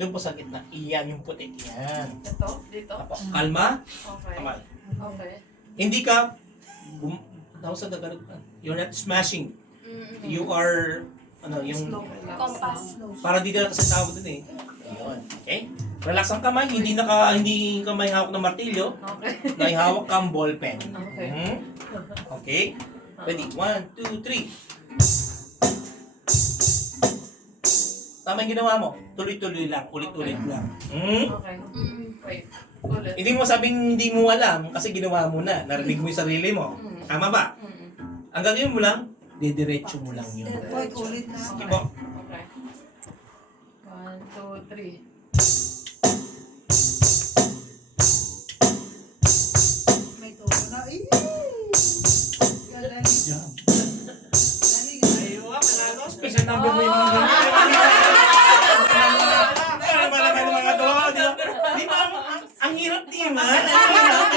Doon po sa gitna. Iyan yung puti. Yan. Ito? Dito? Apo. Kalma. Okay. Kamay. Okay. Hindi ka, tawag sa Tagalog, you're not smashing. You are, yung, Compass. para di ka kasi tawag dun eh. Ayun. Okay? Relax ang kamay, hindi kamay hawak ng martilyo, Okay. naihawak kang ball pen. Okay. Okay? Ready? 1, 2, 3. Tama yung ginawa mo. Tuloy-tuloy lang. Ulit-ulit lang. Okay. Wait. Ulit. Hindi mo sabing hindi mo alam kasi ginawa mo na. Narinig mo yung sarili mo. Tama ba? Ang gagawin mo lang, didiretso mo lang yun. Ulit na. Sige po. Okay. 1, 2, 3. May tuwa na. Galing. Job. Galing. Ayun, manalo. Special number mo yung mga ganyan. Para malaman ng mga to. Di ba? Ang hirap di man. Ang hirap.